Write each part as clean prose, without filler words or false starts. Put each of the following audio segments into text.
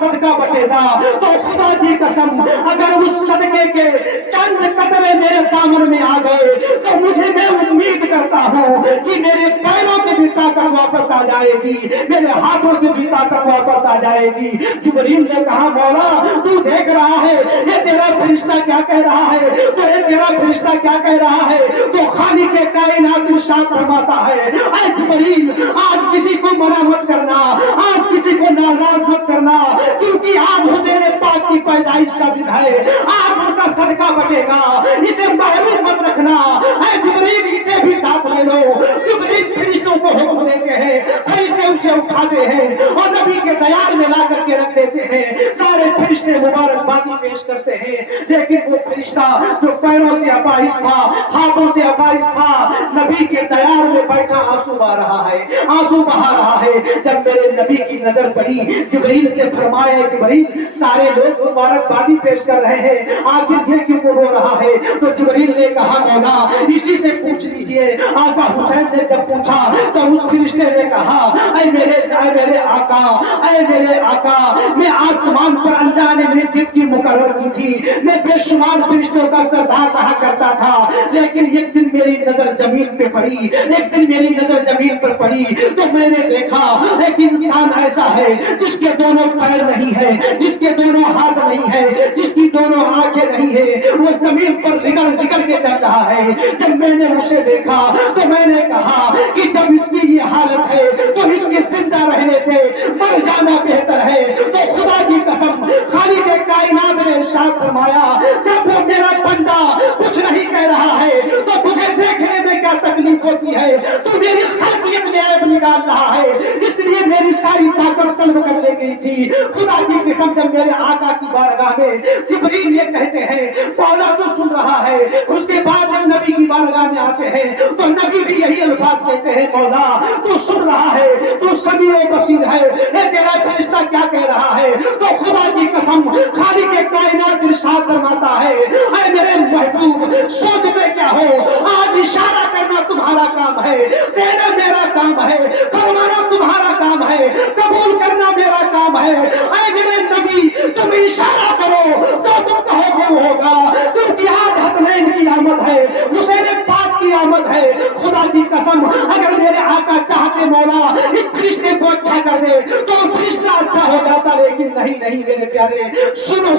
صدقہ بٹے گا تو خدا کی قسم اگر اس صدقے کے چند قطرے میرے دامن میں آ گئے تو میں امید کرتا ہوں کہ میرے پیروں کی بھی طاقت واپس آ جائے گی، میرے ہاتھوں کی بھی طاقت واپس آ جائے گی۔ جبریل نے کہا مولا تو دیکھ رہا ہے یہ تیرا فرشتہ کیا کہہ رہا ہے، تو یہ تیرا فرشتہ کیا کہہ رہا ہے؟ تو خالق کائنات ارشاد فرماتا ہے اے جبریل آج کسی کو منع مت کرنا، آج کسی کو ناراض مت کرنا، کیونکہ آج حسین پاک کی پیدائش کا دن ہے، آج ان کا صدقہ بٹے گا، اسے محروم مت رکھنا۔ اے جبریل اسے بھی ساتھ لے لو۔ جبریل فرشتوں کو حکم دیتے ہیں، فرشتے اسے اٹھاتے ہیں اور نبی کے دیار میں لا کر کے رکھ دیتے ہیں۔ سارے فرشتے مبارکبادی پیش کرتے ہیں، لیکن وہ فرشتہ جو پیروں سے اپاہج تھا، ہاتھوں سے اپاہج تھا، نبی کے دیار میں بیٹھا آنسو بہا رہا ہے، آنسو بہا رہا ہے۔ جب میرے نبی کی نظر پڑی، جبریل سے فرمایا جبریل سارے لوگ مبارکبادی پیش کر رہے ہیں، آخر یہ کیوں رو رہا ہے؟ تو جبریل نے کہا مولا اسی سے پوچھ لیجئے۔ آقا حسین نے جب پوچھا تو اس فرشتے نے کہا اے میرے آقا، اے میرے آقا، میں آسمان پر اللہ نے میری ڈپٹی مقرر کی تھی، میں بے شمار فرشتوں کا سردار کہا کرتا تھا، لیکن ایک دن میری نظر زمین پہ پڑی، ایک دن میری نظر زمین پر پڑی تو میں نے دیکھا ایک انسان ایسا ہے جس کے دونوں پیر نہیں ہے، جس کے دونوں ہاتھ نہیں ہے، جس کی دونوں آنکھیں نہیں ہے، وہ زمین پر رگڑ رگڑ کے چل رہا ہے۔ جب میں نے اسے دیکھا تو میں نے کہا کہ جب اس کی یہ حالت ہے تو اس کے زندہ رہنے سے مر جانا بہتر ہے۔ تو خدا کی قسم خالق کائنات نے ارشاد فرمایا جب وہ میرا بندہ کچھ نہیں کہہ رہا ہے تو مجھے دیکھنے میں کیا تکلیف ہوتی ہے؟ تو میری خلقیت میں عیب نکال رہا ہے، اس لیے میری ساری طاقت سلب کر لے گئی تھی۔ خدا کی قسم جب میرے آقا کی بارگاہ میں جبریل یہ کہتے ہیں مولا تو سن رہا ہے، اس کے بعد جب نبی کی بارگاہ میں آتے ہیں تو نبی بھی یہی الفاظ کہتے ہیں مولا تو سن رہا ہے، تو سمیع و بصیر ہے، اے تیرا فرشتہ کیا کہہ رہا ہے؟ تو خدا کی قسم خالق کائنات ارشاد فرماتا ہے اے میرے محبوب سوچ میں کیا ہو، آج اشارہ کرنا تمہارا کام ہے، دینا میرا کام ہے، فرمانا تمہارا کام ہے، قبول کرنا میرا کام ہے۔ اے میرے نبی تم اشارہ کرو، جو تم کہو گے وہ ہوگا، کیونکہ آج حسنین کی آمد ہے، حسین پاک کی آمد ہے۔ خدا کی قسم اگر میرے آقا چاہتے مولا اس فرشتے کو اچھا کر دے تو فرشتہ اچھا ہو جاتا، لیکن نہیں میرے پیارے سنو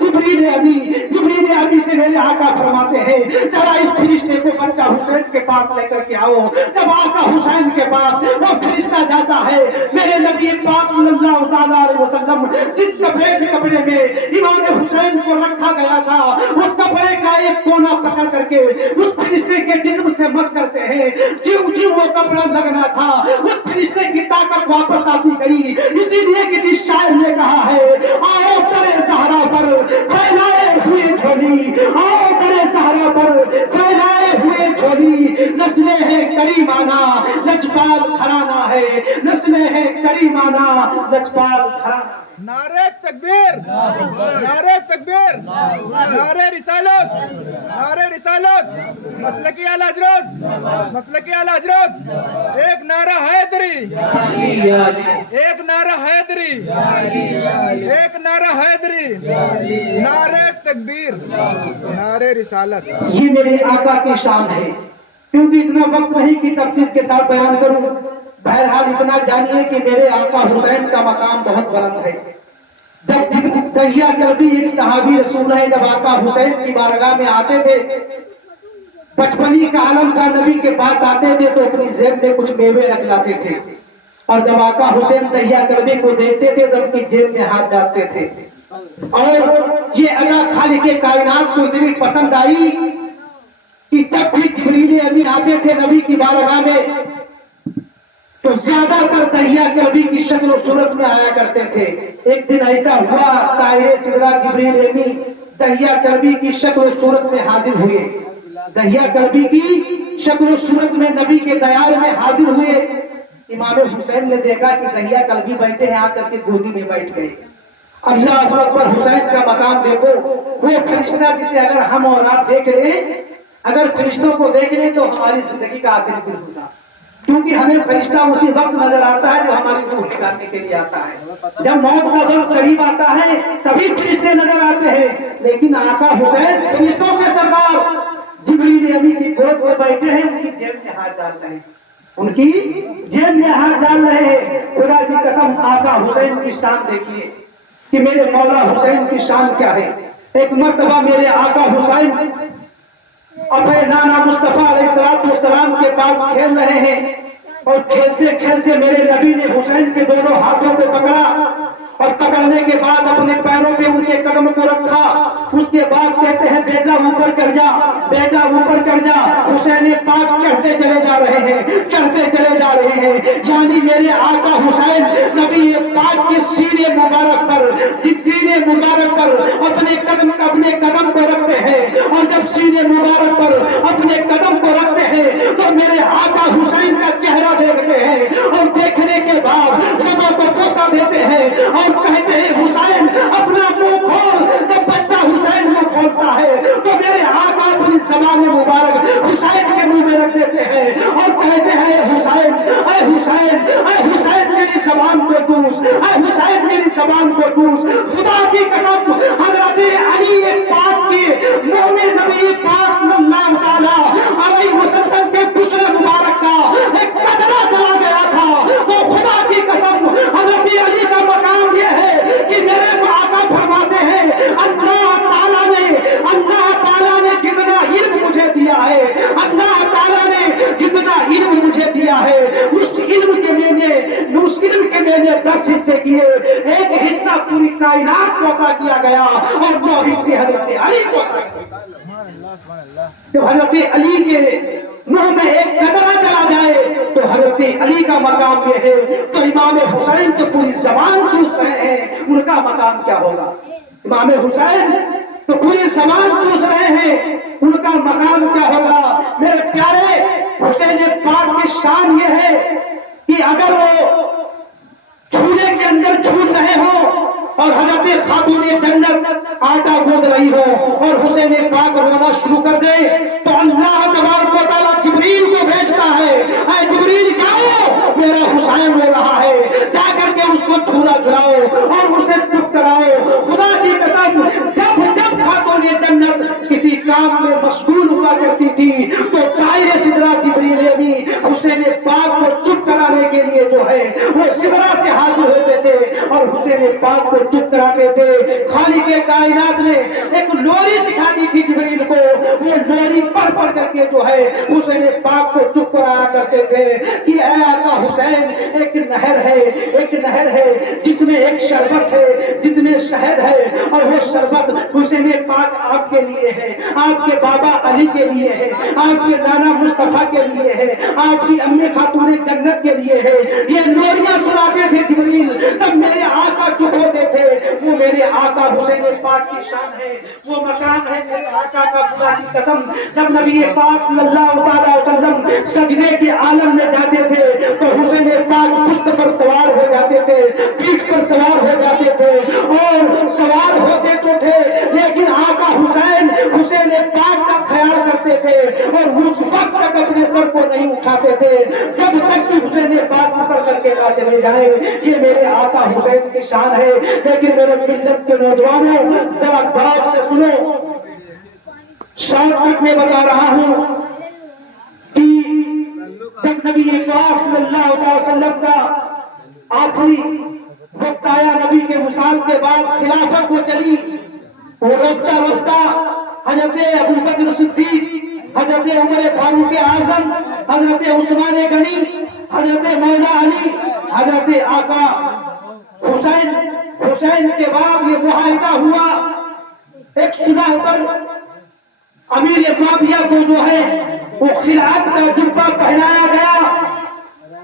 جبریل امی سے میرے آقا فرماتے ہیں ذرا اس فرشتے کو بچہ حسین کے پاس لے کر کے آؤ۔ جب آقا حسین کے پاس وہ فرشتہ جاتا ہے، میرے نبی پاک صلی اللہ تعالیٰ علیہ وسلم جس کپڑے میں امام حسین کو رکھا گیا تھا اس کپڑے کا ایک کونا پکڑ کر کے اس فرشتے کے جسم سے مس کرتے ہیں، جیوں وہ کپڑا لگنا تھا اس فرشتے کی طاقت واپس آتی گئی۔ اسی لیے کہ شاعر نے کہا ہے آؤ درے زہرا پر پھیلائے ہوئے جھولی، آؤ درے زہرا پر پھیلائے ہوئے جھولی، نسلیں ہیں کریمانہ لجپال گھرانہ ہے، نسلیں ہیں کریمانہ لجپال گھرانہ۔ نعرہ تکبیر، نعرہ تکبیر، نعرہ رسالت، نعرہ رسالت، مسلکی اعلی حضرت، مسلکی اعلی حضرت، ایک نعرہ حیدری، ایک نعرہ حیدری، ایک نعرہ حیدری، نعرہ تکبیر، نعرہ رسالت۔ یہ میرے آقا کی شان ہے، کیونکہ اتنا وقت نہیں کہ تفصیل کے ساتھ بیان کروں، بہرحال اتنا جانیے کہ میرے آقا حسین کا مقام بہت بلند ہے۔ جب دہیا کلبی ایک صحابی رسول ہے، جب آقا حسین کی بارگاہ میں آتے تھے، بچپنی کا عالم تھا، نبی کے پاس آتے تھے تو اپنی جیب میں کچھ میوے رکھ لاتے تھے، اور جب آقا حسین دہیا کلبی کو دیکھتے تھے تو ان کی جیب میں ہاتھ ڈالتے تھے، اور یہ اللہ خالق کائنات کو اتنی پسند آئی کہ جب بھی جبریل امی آتے تھے نبی کی بارگاہ میں تو زیادہ تر دہیا کلبی کی شکل و صورت میں آیا کرتے تھے۔ ایک دن ایسا ہوا طاہر سیدہ جبریل امی دہیا کلبی کی شکل و صورت میں حاضر ہوئے، دہیا کلبی کی شکل و صورت میں نبی کے دیار میں حاضر ہوئے۔ امام حسین نے دیکھا کہ دہیا کلبی بیٹھے ہیں، آ کر کے گودی میں بیٹھ گئے۔ اللہ اکبر، حسین کا مقام دیکھو، وہ فرشتہ جسے اگر ہم اور آپ دیکھ لیں، اگر فرشتوں کو دیکھ لیں تو ہماری زندگی کا آخری دن ہوگا۔ क्योंकि हमें फरिश्ता उसी वक्त नजर आता है जो हमारी रूह निकालने के लिए आता है। जब मौत का वक्त करीब आता है तभी फरिश्ते नजर आते हैं, लेकिन आका हुसैन फरिश्तों के सरदार जिब्रील अमी की गोद में बैठे हैं, उनकी जेब में हाथ डाल रहे हैं, उनकी जेब में हाथ डाल रहे हैं। खुदा की कसम, आका हुसैन की शान देखिए कि मेरे मौला हुसैन की शान क्या है। एक मर्तबा मेरे आका हुसैन अपने नाना मुस्तफा अलैहिस्सलाम के पास खेल रहे हैं, और खेलते खेलते मेरे नबी ने हुसैन के दोनों हाथों को पकड़ा, और पकड़ने के बाद अपने पैरों पे उनके कदम को रखा। उसके बाद कहते हैं बेटा ऊपर कर जा, बेटा ऊपर कर जा। हुसैन पाक चढ़ते चले जा रहे हैं, चढ़ते चले जा रहे हैं, यानी मेरे आका हुसैन नबी पाक के सीने मुबारक पर, जिस सीने मुबारक पर अपने कदम को रखते हैं, और जब सीने मुबारक पर अपने कदम को रखते हैं तो मेरे आका हुसैन का चेहरा देखते हैं, और देखने के बाद लोगों को बोसा देते हैं और कहते हैं हुसैन अपना मुंह खोल। जब बच्चा हुसैन मुंह खोलता है तो मेरे आका अपनी ज़बान मुबारक हुसैन के मुंह में रख देते हैं और कहते हैं हुसैन, ऐ हुसैन, ऐ हुसैन मेरी ज़बान को चूस, ऐ हुसैन मेरी ज़बान को चूस। खुदा की कसम, हजरत अली पाक की मुंह में नबी पाक सल्लल्लाहु अलैहि वसल्लम के गुस्ल मुबारक का एक कतरा चला गया था। तो खुदा की कसम, हजरत अली का मकाम यह है कि मेरे आका फरमाते हैं अल्लाह ताला ने जितना इल्म मुझे दिया है, अल्लाह ताला ने जितना इल्म मुझे दिया है, उस इल्म के मैंने 10 हिस्से किए, एक हिस्सा पूरी कायनात को अता किया गया और 9 हिस्से हजरत अली को अता किए। जब हजरत अली के मुंह में एक कतरा चला जाए तो हजरत अली का मकाम ये है, तो इमाम हुसैन तो पूरी ज़बान चूस रहे हैं, उनका मकाम क्या होगा। इमाम हुसैन तो पूरी ज़बान चूस रहे हैं, उनका मकाम क्या होगा। मेरे प्यारे हुसैन पाक की शान ये है कि अगर वो झूले के अंदर झूल रहे हो और हजरत खातूने जन्नत आटा गूंद रही हो और हुसैन पाक रोना शुरू कर दे, तो अल्लाह तबारक व तआला जिब्रील को भेजता है, ऐ जिब्रील जाओ, मेरा हुसैन रो रहा है, जाकर के उसको झूला झुलाओ और उसे चुप कराओ। खुदा की कसम, जब खातूने जन्नत किसी काम में मशगूल हुआ करती थी तो तायरे सिदरा जिब्रील अमी हुसैन पाक को चुप कराने के लिए जो है वो सिदरा से हाजिर होते थे और हुसैन पाक को चुप कराते थे। खालिक कायनात ने एक लोरी सिखा दी थी जिब्रील को, वो लोरी पढ़ करके जो है हुसैन पाक को चुप कराया करते थे कि ऐ आका हुसैन, एक नहर है जिसमें एक शरबत है, जिसमें शहद है, और वो शरबत हुसैन पाक आपके लिए है, आपके बाबा अली के लिए है, आपके नाना मुस्तफा के लिए है, आपकी अम्मी खातूने जन्नत के लिए है। ये लोरियां सुनाते थे जिब्रील, तब मेरे आका चुप होते थे। वो मेरे आका हुसैन पाक की शान है, वो मकाम है मेरे आका का। खुदा की कसम, जब नबी पाक सल्लल्लाहु अलैहि वसल्लम सजदे के आलम में जाते थे तो हुसैन पाक पुश्त पर सवार हो जाते थे, पीठ पर सवार हो जाते थे, और सवार होते तो थे लेकिन आका हुसैन पाक का ख्याल करते थे और उस वक्त तक अपने सर को नहीं उठाते थे जब तक कि हुसैन पाक उतर करके ना चले जाए। ये मेरे आका हुसैन की शान है। लेकिन मेरे मिल्लत के नौजवानों, जरा गौर से सुनो, शॉर्टकट में बता रहा हूं कि जब नबी पाक सल्लल्लाहु अलैहि वसल्लम का आखिरी वक्त आया, नबी के विसाल के बाद खिलाफत को चली, वो रोकता रोकता हजरत अबू बकर सिद्दीक, हजरत उमर फारूक आजम, हजरत उस्मान गनी, हजरत मौला अली, हजरत आका हुसैन के बाद ये मुआहिदा हुआ। एक सुलह पर अमीर माविया को जो है वो खिलाफत का जुब्बा पहनाया गया,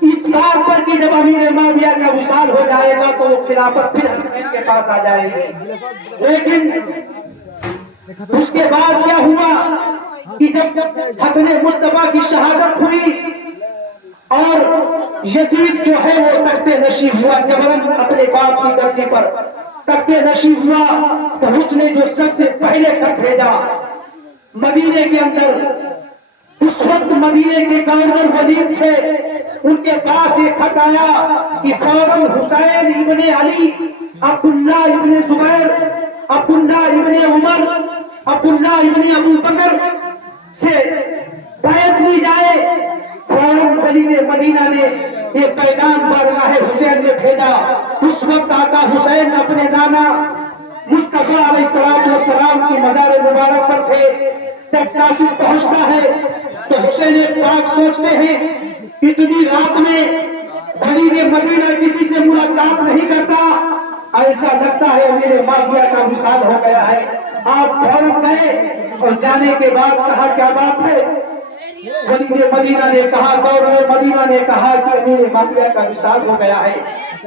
इस बात पर कि जब अमीर माविया का विसाल हो जाएगा तो वो खिलाफत फिर हसनैन के पास आ जाएगी। लेकिन उसके बाद क्या हुआ कि जब हसन मुस्तफा की शहादत हुई और यजीद जो है वो तख्ते नशीब हुआ, जबरन अपने बाप की गद्दी पर तख्ते नशीब हुआ, तो उसने जो सबसे पहले खत भेजा मदीने के अंदर, उस वक्त मदीने के गवर्नर वलीद थे, ان کے پاس ایک خط آیا کہ فوراً حسین ابن علی، عبداللہ ابن زبیر، عبداللہ ابن عمر، عبداللہ ابن ابو بکر سے بیعت لی جائے۔ فوراً ولید مدینہ نے ایک پیغام بارگاہ حسین میں بھیجا۔ اس وقت آقا حسین اپنے نانا مصطفیٰ علیہ السلام کی مزار مبارک پر تھے۔ جب قاسم پہنچتا ہے تو حسین پاک سوچتے ہیں اتنی رات میں ولید مدینہ کسی سے ملاقات نہیں کرتا، ایسا لگتا ہے میرے معاویہ کا وصال ہو گیا ہے۔ آپ فوراً گئے اور جانے کے بعد کہا کیا بات ہے؟ ولید مدینہ نے کہا، دور میں مدینہ نے کہا کہ میرے معاویہ کا وصال ہو گیا ہے۔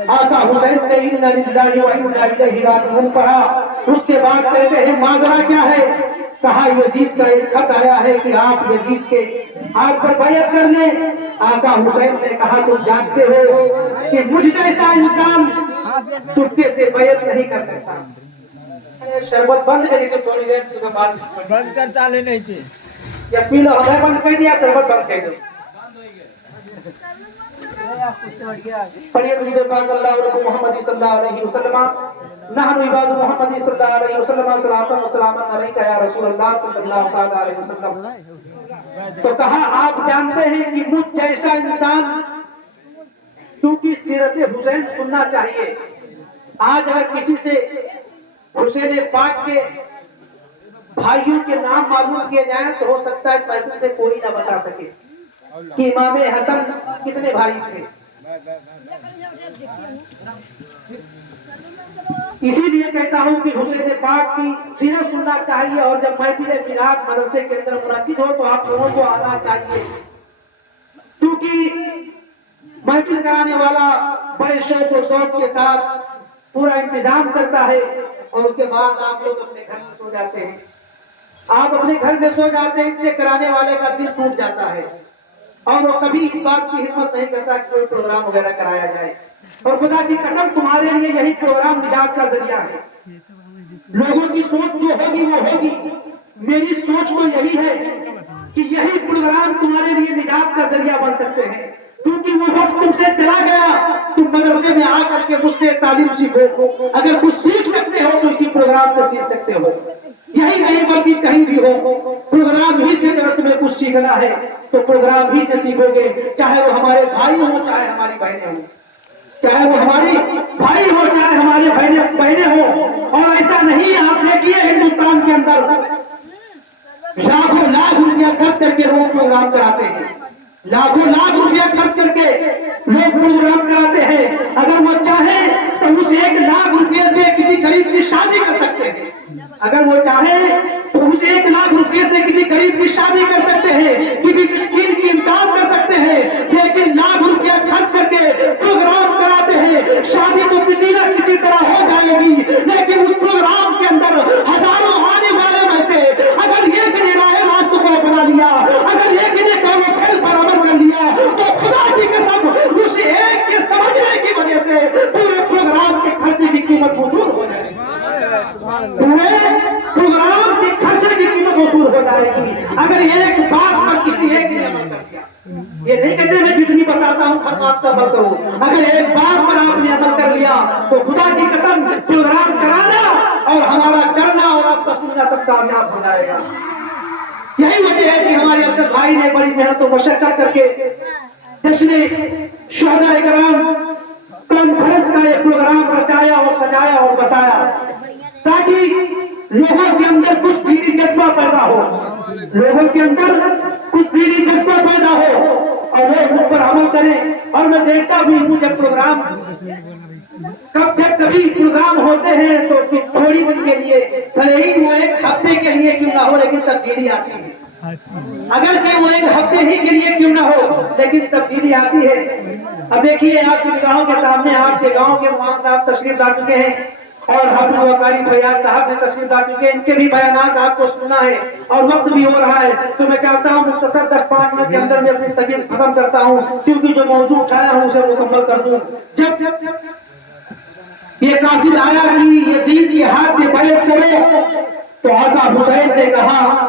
آقا حسین نے اِنَّا لِلَّهِ وَإِنَّا إِلَيْهِ رَاجِعُونَ پڑھا۔ اس کے بعد کہتے ہیں ماجرا کیا ہے؟ کہا یزید کا ایک خط آیا ہے کہ آپ یزید کے آپ پر بیعت کرنے۔ آقا حسین نے کہا تم جانتے ہو کہ مجھ جیسا انسان چپکے سے بیعت نہیں کر سکتا۔ شربت بند کری تو تھوڑی دیر کے بعد بند کر چالے نہیں تھے یا پی لو، ہمیں بند کر دیا، شربت بند کر دو۔ پڑھیے درود پاک اللہ رب محمد صلی اللہ علیہ وسلم، نحن عباد محمد صلی اللہ علیہ وسلم، صلاۃ و سلام علیک یا رسول اللہ صلی اللہ علیہ وسلم۔ تو کہا آپ جانتے ہیں کہ مجھ جیسا انسان، کیونکہ سیرت حسین سننا چاہیے۔ آج اگر کسی سے حسین پاک کے بھائیوں کے نام معلوم کیے جائیں تو ہو سکتا ہے محفل سے کوئی نہ بتا سکے کہ امام حسن کتنے بھائی تھے۔ اسی لیے کہتا ہوں کہ حسین پاک کی سیرت سننا چاہیے، اور جب محفل میلاد مدرسے کے اندر منعقد ہو تو آپ لوگوں کو آنا چاہیے، کیونکہ محفل کرانے والا بڑے شوق و شوق کے ساتھ پورا انتظام کرتا ہے، اور اس کے بعد آپ لوگ اپنے گھر میں سو جاتے ہیں۔ آپ اپنے گھر میں سو جاتے ہیں، اس سے کرانے والے کا دل ٹوٹ جاتا ہے، اور وہ کبھی اس بات کی ہمت نہیں کرتا کہ کوئی پروگرام وغیرہ کرایا جائے۔ اور خدا کی قسم تمہارے لیے یہی پروگرام نجات کا ذریعہ ہے۔ لوگوں کی سوچ جو ہوگی وہ ہوگی، میری سوچ تو یہی ہے کہ یہی پروگرام تمہارے لیے نجات کا ذریعہ بن سکتے ہیں، کیونکہ وہ وقت تم سے چلا گیا۔ تم مدرسے میں آ کر کے مجھ سے تعلیم سیکھو، اگر کچھ سیکھ سکتے ہو تو اسی پروگرام سے سیکھ سکتے ہو، یہی نہیں بلکہ کہیں بھی ہو پروگرام ہی سے اگر تمہیں کچھ سیکھنا ہے تو پروگرام ہی سے سیکھو گے، چاہے وہ ہمارے بھائی ہوں چاہے ہماری بہنیں ہوں، چاہے وہ ہماری بھائی ہو چاہے ہمارے بہنیں ہوں۔ اور ایسا نہیں، آپ دیکھیے ہندوستان کے اندر لاکھوں لاکھ روپیہ خرچ کر کے لوگ پروگرام کراتے ہیں، لاکھوں لاکھ روپیہ خرچ کر کے لوگ پروگرام کراتے ہیں۔ اگر وہ چاہیں تو اس 1 لاکھ روپے سے کسی غریب کی شادی کر سکتے ہیں، اگر وہ چاہیں تو اس 1 لاکھ روپے سے کسی غریب کی شادی کر سکتے ہیں، کسی مسکین کی امداد کر سکتے ہیں، لیکن لاکھ روپیہ خرچ کر کے پروگرام کراتے ہیں۔ شادی تو کسی نہ کسی طرح ہو جائے گی، لیکن اس پروگرام کے اندر ہزاروں آنے والے میں سے اگر ایک نے راہ راست کو اپنا لیا، اگر ایک نے قول و فعل پر عمل کر لیا تو خدا کی قسم اس ایک کے سمجھنے کی وجہ سے پورے پروگرام کے خرچے کی قیمت وصول ہو جائے گی، پورے پروگرام کے خرچے کی قیمت وصول ہو جائے گی اگر ایک بات پر کسی ایک نے عمل کر دیا۔ یہ نہیں کہتے میں جتنی بتاتا ہوں ہر بات پر عمل کرو، اگر ایک بات پر آپ نے عمل کر لیا تو خدا کی قسم پروگرام کرانا اور ہمارا کرنا اور آپ کا سننا سب کامیاب ہو جائے گا۔ یہی وجہ ہے کہ ہمارے ارشد بھائی نے بڑی محنت و مشقت کر کے جشن شہداء کرام کانفرنس کا ایک پروگرام رچایا اور سجایا اور بسایا، تاکہ لوگوں کے اندر کچھ دینی جذبہ پیدا ہو، لوگوں کے اندر کچھ دینی جذبہ پیدا ہو اور وہ مجھ پر عمل کریں۔ اور میں دیکھتا بھی ہوں جب پروگرام کبھی پروگرام ہوتے ہیں تو تھوڑی دن کے لیے، بھلے ہی وہ 1 ہفتے کے لیے کیوں نہ ہو لیکن تبدیلی آتی ہے، اگرچہ وہ 1 ہفتے ہی کے لیے کیوں نہ ہو لیکن تبدیلی آتی ہے۔ اب دیکھیے آپ کی نگاہوں کے سامنے آپ کے گاؤں کے مولانا صاحب تشریف لا چکے ہیں اور حافظ وقاری فیاض صاحب نے تشریف لا چکے ہیں، ان کے بھی بیانات آپ کو سننا ہے اور وقت بھی ہو رہا ہے، تو میں چاہتا ہوں مختصر 10-5 منٹ کے اندر میں اپنی تقریر ختم کرتا ہوں، کیونکہ جو موضوع اٹھایا ہوں اسے مکمل کر دوں۔ جب یہ قاصد آیا کہ یزید کے ہاتھ میں بیعت کرو تو آقا حسین نے کہا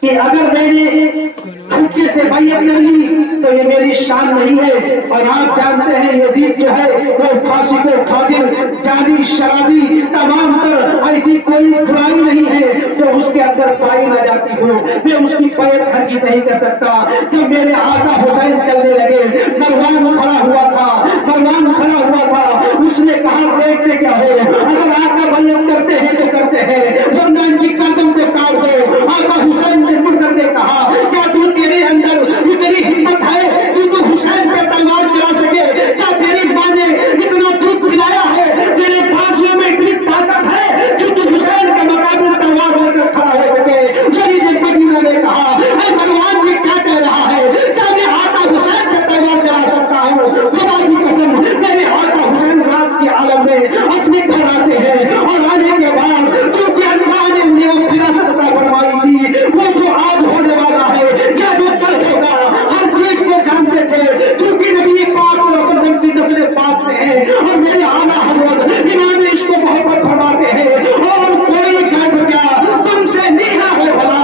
کہ اگر میں نے झुटके से बैयत कर ली तो ये मेरी शान नहीं है। और आप जानते हैं यजीद जो है वो फासिक फाजिर जानी शराबी तमाम तर ऐसी कोई बुराई नहीं है तो उसके अंदर पाई ना जाती हो। मैं उसकी पैरत हरगिज़ नहीं कर सकता। जब मेरे आका हुसैन चलने लगे, मरवान खड़ा हुआ था, उसने कहा देखते क्या हो, अगर आका बैयत करते हैं तो करते हैं, वरना इनकी कदम को काट दो। आका हुसैन ने मुड़ करके कहा क्या तू तेरे अंदर इतनी हिम्मत है कि तू हुसैन पे तलवार चला सके? क्या तेरी माँ ने इतना दूध पिलाया है? तेरे बाजुओं में इतनी ताकत है कि तू हुसैन के मुकाबले तलवार लेकर खड़ा हो सके? यजीद मदीना ने कहा ऐ मरवान जी क्या कह रहा है? क्या मैं आका हुसैन पे तलवार चला सकता हूँ? खुदा की कसम मेरे आका हुसैन रात के आलम में अपने घर आते हैं और आने के बाद क्योंकि अल्लाह ने उन्हें वो फिरासत अता फरमाई थी, वो जो आज होने वाला है या जो कल होगा, हर चीज को जानते थे क्योंकि नबी पाक सल्लल्लाहु अलैहि वसल्लम की नस्ल पाक से है। और मेरे आला हज़रत इमाम इसको मोहब्बत फरमाते हैं और कोई गैब क्या तुमसे नीहा हो भला,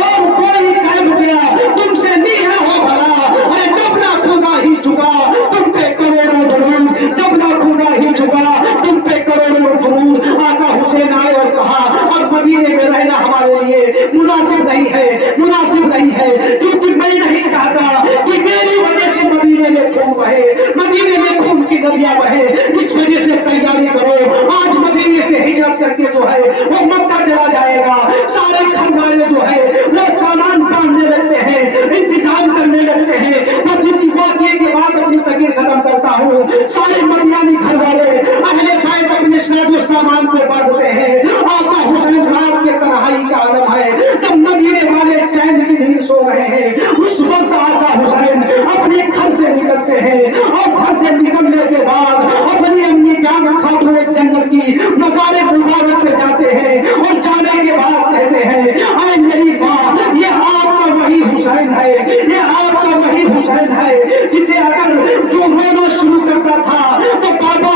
और कोई गैब क्या तुमसे नीहा हो भला। अरे जब ना खुदा ही झुका तुम पे करोड़ों दुरूद, जब ना खुदा ही झुका तुम पे करोड़ों दुरूद। आका हुसैन आए और कहा और मदीने में रहना हमारे लिए मुनासिब नहीं है क्योंकि मैं नहीं चाहता कि मेरी वजह से मदीने में खून बहे, मदीने में खून की नदियां बहे। इस वजह से तैयारी करो। आज मदीने से हिजरत करके जो है वो मक्का चला जाएगा। सारे घर वाले जो है वो सामान बांधने लगते हैं, इंतजाम करने लगते हैं। बस इसी वाक़ये के बाद अपनी तकरीर खत्म करता हूँ। सारे मदियानी घर वाले अहले बैत अपने साजो सामान को बांधते हैं। आका हुसैन रात के तन्हाई का आलम है, जब मदीने वाले चैन की नींद सो रहे हैं, उस वक्त आका हुसैन अपने घर से निकलते हैं और घर से निकलने के बाद अपनी अम्मी जान खातून जन्नत की मज़ार मुबारक पे जाते हैं और जाने के बाद कहते हैं ऐ मेरी माँ, ये आपका वही हुसैन है, ये आपका वही हुसैन है जिसे अगर जो रोना शुरू करता था तो बाबा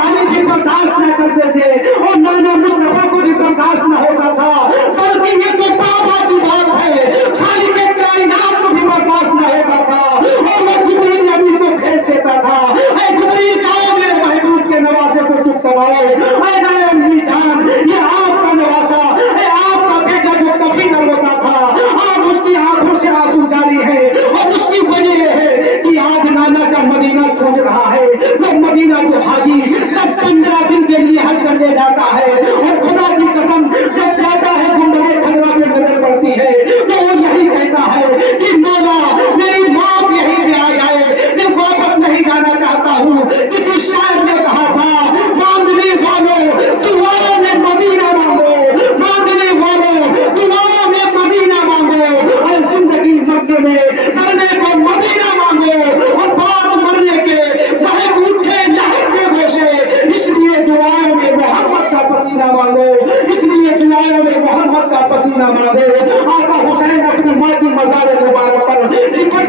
अली भी बर्दाश्त न करते थे और नाना मुस्तफा को भी बर्दाश्त न होता था, बल्कि ये तो बाबा की बात है, खालिक कायनात को भी बर्दाश्त न होता था। और वो जिब्रील अमीन को भेज देता था, ऐ जिब्रील जाओ मेरे महबूब के नवासे को चुप कराओ। ऐ नाए अम्मी जान, ये आपका नवासा, ये आपका बेटा जो कभी न रोता था, आज उसकी आंखों से आंसू जारी है और उसकी वजह है कि आज नाना का मदीना छोड़ रहा है। वो मदीना को हाजी 10-15 दिन के लिए हज करने जाता है और खुदा की कसम जब जाता है गुंबद खजरा पे नजर पड़ती है तो वो यही कहता है कि मौला मेरी मौत यहीं पे आ जाए, मैं वापस नहीं जाना चाहता हूँ। किसी शायर ने कहा था मांगने वालों दुआओं में मदीना मांगो, मांगने वालों दुआओं में मदीना मांगो, और जिंदगी मक्के में मरने को मदीना मांगो और बाद मरने के महक उठे लहर के गोशे, इसलिए दुआओं में मोहब्बत का पसीना मांगो, इसलिए दुआओं में मोहब्बत का पसीना मांगो। आका हुसैन अपनी माँ की मज़ार मुबारक पर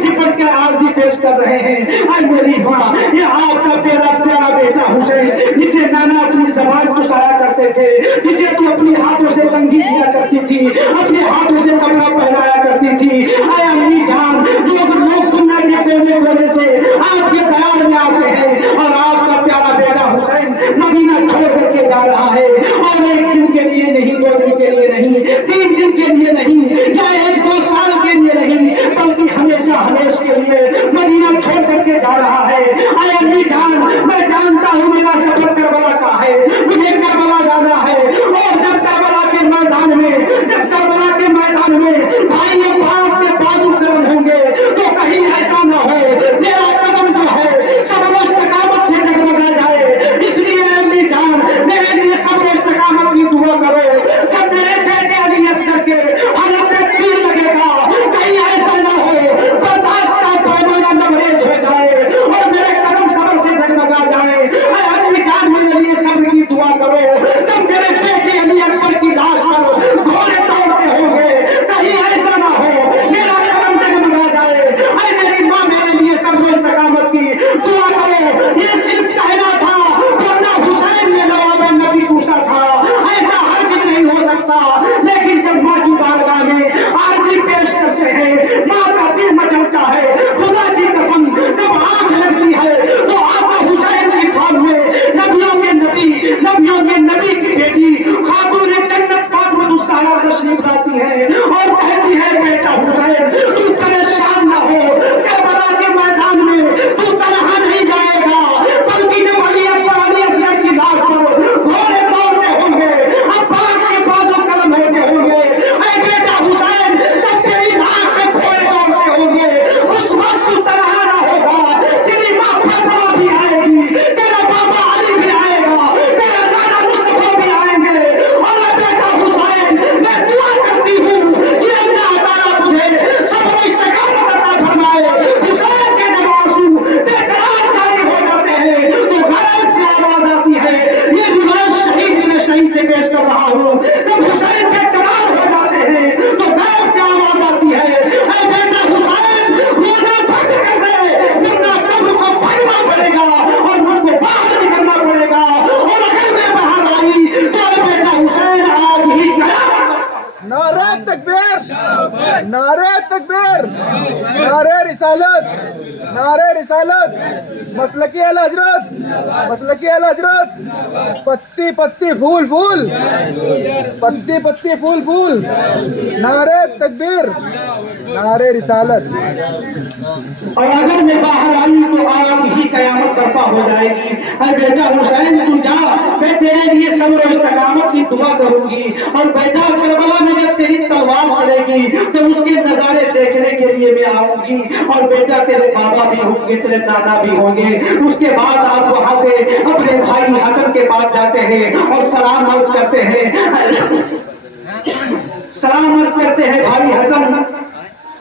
लिपट के आर्जी पेश कर रहे हैं। ऐ मेरी माँ, ये आपका प्यारा बेटा हुसैन जिसे नाना अपनी ज़बान चुसाया करते थे, जिसे तू अपने हाथों से कंघी किया करती थी, अपने हाथों से कपड़ा पहनाया करती थी। ऐ अम्मी जान, लोग दुनिया के कोने से आपके दयाल में आते हैं और आपका प्यारा बेटा हुसैन मदीना छोड़ करके जा रहा है। और एक दिन के लिए नहीं, 2 दिन के लिए नहीं, 3 दिन के लिए नहीं, या 1-2 साल के लिए नहीं, बल्कि हमेशा के लिए मदीना छोड़ करके जा रहा है। ऐ अम्मी जान, मैं जानता हूँ मेरा सफर करबला का है, मुझे करबला जाना है। और जब करबला के मैदान नारे तकबीर, नारे रिसालत, नारे रिसालत, मसलकी आला हजरत, मसलकी आला हजरत, पत्ती पत्ती फूल फूल, पत्ती पत्ती फूल फूल, नारे तकबीर, नारे रिसालत। और अगर मैं बाहर आई तो आज ही कयामत बर्पा हो जाएगी। अरे बेटा हुसैन तू जा, मैं तेरे लिए सब्र और इस्तकामत की दुआ करूंगी। और बेटा करबला में जब तेरी तलवार चलेगी तो उसके नजारे देखने के लिए मैं आऊंगी। और बेटा तेरे बाबा भी होंगे, तेरे दादा भी होंगे। उसके बाद आप वहां से अपने भाई हसन के पास जाते हैं और सलाम अर्ज करते हैं, सलाम अर्ज करते हैं भाई हसन,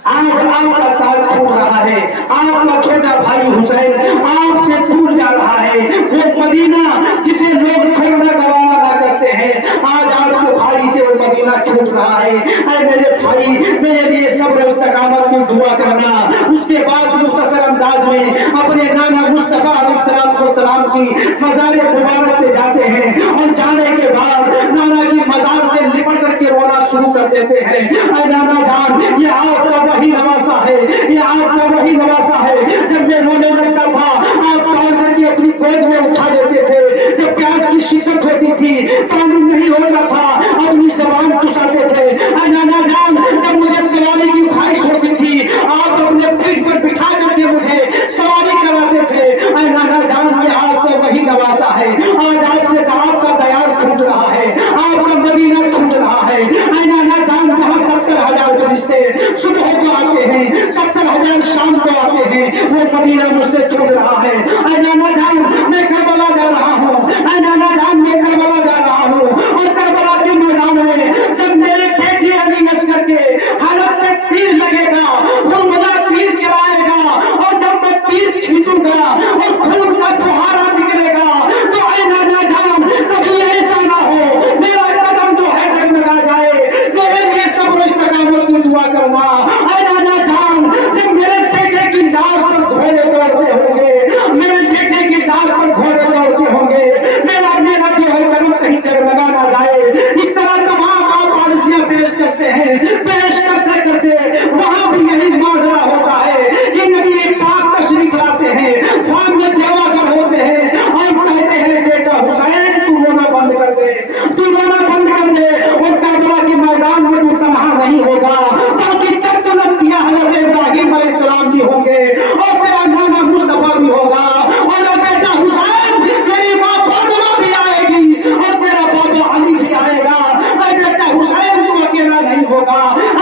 आज आपका साथ छूट रहा है, आपका छोटा भाई हुसैन आपसे दूर जा रहा है। वो मदीना जिसे लोग छोड़ना गवारा ना करते हैं, आज आपके भाई से वो मदीना छूट रहा है। अरे मेरे भाई, मेरे लिए सब्र इस्तकामत की दुआ करना। उसके बाद मुख्तसर अंदाज में अपने नाना मुस्तफा अलैहिस्सलाम की मज़ार मुबारक पे जाते हैं और जाने के बाद नाना की मज़ार से लिपट करके रोना शुरू कर देते हैं। अरे नाना जान, ये आपका वही नवासा है, ये आपका वही नवासा है। जब मैं रोने लगता था आप पाल करके अपनी गोद में उठा लेते थे। जब प्यास की शिद्दत होती थी, पानी नहीं होता था, अपनी जबान चुसाते थे। नाना जान, जब मुझे सवारी की ख्वाहिश होती थी, आप अपने पीठ पर बिठा करके मुझे सवारी कराते थे। नाना जान, ये आपका वही नवासा है। आज आपसे आपका दयार छूट रहा है, आपका मदीना छूट रहा है। नाना जान, जहाँ 70,000 फरिश्ते सुबह को आते हैं, 70,000 शाम को आते हैं, वो मदीना मुझसे छूट रहा है। नाना जान, मैं करबला जा रहा हूँ। नाना जान, मैं करबला जा रहा हूँ। और करबला के मैदान में जब मेरे बेटे अली असगर के हालत में तीर लगेगा, वो मुझे तीर चलाएगा, और जब मैं तीर खींचूंगा और खून का फुहारा निकलेगा, तो नाना जान, कभी ऐसा ना हो मेरा कदम जो है डगमगा जाए। मेरे लिए सब्र इस्तकामत की दुआ करना। नाना जान, जब मेरे बेटे की लाश पर घोड़े दौड़ते होंगे, मेरे बेटे की लाश पर घोड़े दौड़ते होंगे, मेरा जो है कदम कहीं डगमगा ना जाए। इस तरह तमाम आप पॉलिसियां पेश करते हैं, पेश करते करते वहां भी यही माजरा होता है कि नबी पाक तशरीफ लाते हैं, ख्वाब में जवागर होते हैं और कहते हैं बेटा हुसैन तू रोना बंद कर दे, तू रोना बंद कर दे। और करबला के मैदान में तू तन्हा नहीं होगा, बल्कि चंद अंबिया हज़रत इब्राहीम अलैहिस्सलाम भी होंगे और तेरा नाना मुस्तफा भी होगा। और बेटा हुसैन, तेरी माँ फातिमा भी आएगी और तेरा बाबा अली भी आएगा। बेटा हुसैन, तू अकेला नहीं होगा।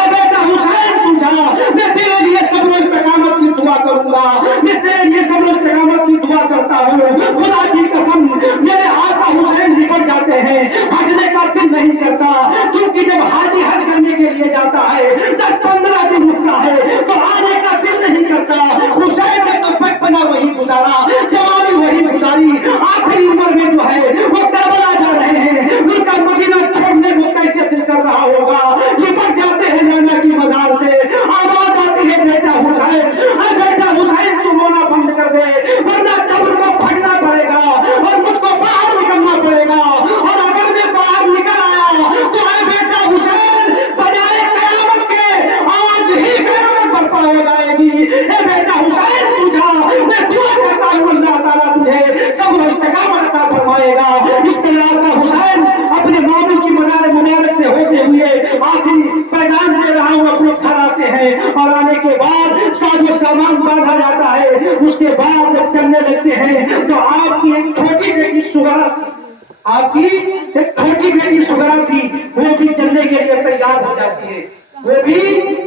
बेटा हुसैन, तू जा, मैं तेरे लिए सब्र और इस्तकामत की दुआ करूंगा। मैं तेरे लिए सब्र और इस्तकामत की दुआ करता हूँ। खुदा की कसम, मेरे आका हुसैन निपट जाते हैं, हटने का दिल नहीं करता। क्योंकि जब हाजी हज करने के लिए जाता है, 10-15 दिन रुकता है, तो आने का दिल नहीं करता। हुसैन ने तो बचपना वही गुजारा, जवानी वही गुजारी, आखिरी उम्र में जो है वो करबला जा रहे हैं। उनका मदीना छोड़ने को कैसे दिल कर रहा होगा। लिपट जाते हैं नाना की मजार से, आवाज आती है बेटा हुसैन, बेटा हुसैन तू रोना बंद कर दे, वरना कब्र को फटना पड़ेगा और मुझको बाहर निकलना पड़ेगा। और अगर मैं बाहर निकल आया तो बेटा हुसैन, बजाय कयामत के आज ही कयामत बर्पा हो जाएगी। बेटा हुसैन तू जा, मैं दुआ करता हूँ अल्लाह ताला तुझे सब्र इस्तकामत अता फरमाएगा। इस तरह का हुसैन अपने मौलवी की मज़ार मुबारक से होते हुए आखिरी पैगाम दे रहा हूँ, अपने घर आते हैं। और आने के बाद साजो सामान बांधा जाता है। उसके बाद जब चलने लगते हैं तो आपकी एक छोटी बेटी सुगरा थी, आपकी एक छोटी बेटी सुगरा थी, वो भी चलने के लिए तैयार हो जाती है, वो भी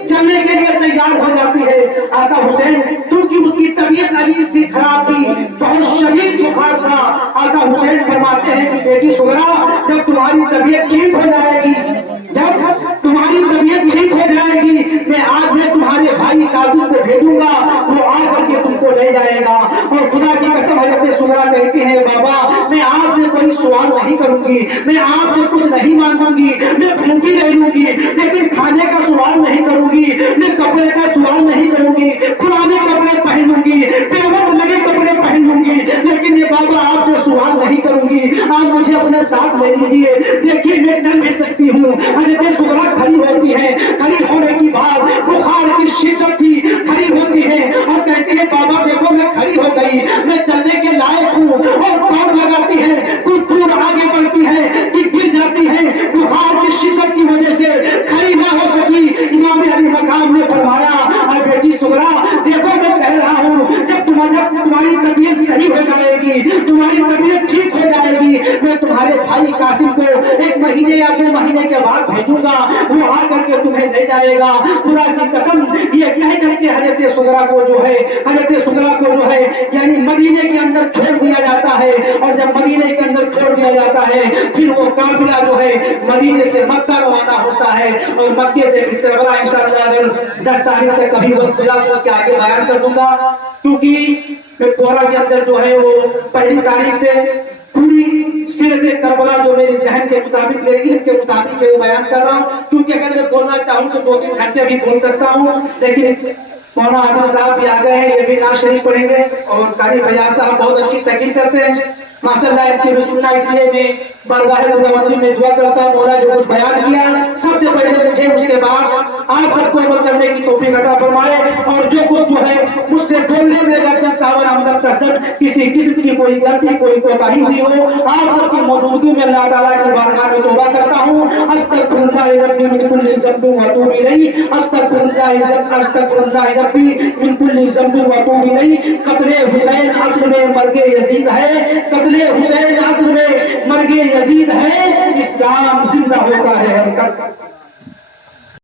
चलने के लिए तैयार हो जाती है। आका हुसैन, क्योंकि उसकी तबीयत अजीब सी खराब थी, बहुत शदीद बुखार था। आका हुसैन फरमाते हैं कि बेटी सुगरा, जब तुम्हारी तबीयत ठीक हो जाएगी, जब तुम्हारी तबीयत ठीक हो जाएगी, मैं तुम्हारे भाई कासिम को भेजूंगा, वो आकर के तुमको ले जाएगा। और खुदा की कसम हज़रत सुगरा कहती है, बाबा मैं आपसे कोई सवाल नहीं करूंगी, मैं आपसे कुछ नहीं मांगूंगी, मैं भूखी रह लूंगी, लेकिन खाने का सवाल नहीं करूंगी, मैं कपड़े का सवाल नहीं करूंगी, पुराने कपड़े पहनूंगी, पेवट लगे कपड़े पहनूंगी, लेकिन ये बाबा आपसे सवाल नहीं करूंगी। आप मुझे अपने साथ ले लीजिए, देखिए मैं चल नहीं सकती हूँ। हजरत सुगरा खड़ी होती है, खड़ी होने की बाद बुखार की शिद्दत थी, खड़ी होती है और कहती है बाबा देखो मैं खड़ी हो गई, मैं चलने के लायक हूँ। और दौड़ लगाती है, कुछ दूर आगे बढ़ती है कि गिर जाती है, बुखार की शिद्दत की वजह से खड़ी ना हो सकी। इमाम अली मकाम ने फरमाया अरे बेटी सुगरा देखो मैं कह रहा हूँ जब तुम्हारी तबीयत सही हो जाएगी, तुम्हारी तबीयत ठीक हो जाएगी, मैं तुम्हारे भाई कासिम को 1 महीने या 2 महीने के बाद भेजूंगा, वो आकर के तुम्हें दे जाएगा। खुदा की कसम ये कह करके हजरत सुगरा को जो है यानी मदीने के अंदर छोड़ दिया जाता है। और जब मदीने के अंदर छोड़ दिया जाता है फिर वो काफिला जो है मदीने से मक्का रवाना होता है। और मक्के से फिर करबला इंशाअल्लाह अगर 10 तारीख तक कभी वक्त मिला तो उसके आगे बयान कर दूंगा, क्योंकि कोरा के अंदर जो है वो 1 तारीख से पूरी सीरत करबला जो मेरे जहन के मुताबिक, मेरे इल्म के मुताबिक वो बयान कर रहा हूँ। क्योंकि अगर मैं बोलना चाहूँ तो 2-3 घंटे भी बोल सकता हूँ, लेकिन मौलाना आदिल साहब भी आ गए हैं, ये भी नाज शरीफ पढ़ेंगे। और कारी फयाज साहब बहुत अच्छी तकरीर करते हैं माशाअल्लाह, इनकी भी सुनना, इसलिए मैं बारगाह खुदावंदी में दुआ करता हूँ मौला जो कुछ बयान किया सबसे पहले मुझे उसके बाद आप सबको अमल करने की तौफीक अता फरमाए। और जो कुछ जो है मुझसे बोलने में लगता सावन आमदन कसरत किसी किस्म की कोई गलती कोई कोताही हुई हो, आप सबकी मौजूदगी में अल्लाह ताला की बारगाह में तौबा करता हूँ। अस्तगफिरुल्लाह रब्बी मिन कुल्ली ज़ंबिन व अतूबु इलैहि, अस्तगफिरुल्लाह रब्बी मिन कुल्ली ज़ंबिन व अतूबु इलैहि। कत्ले हुसैन अस्र में मर्गे यजीद है, कत्ले हुसैन अस्र में मर्गे यजीद है, इस्लाम जिंदा होता है।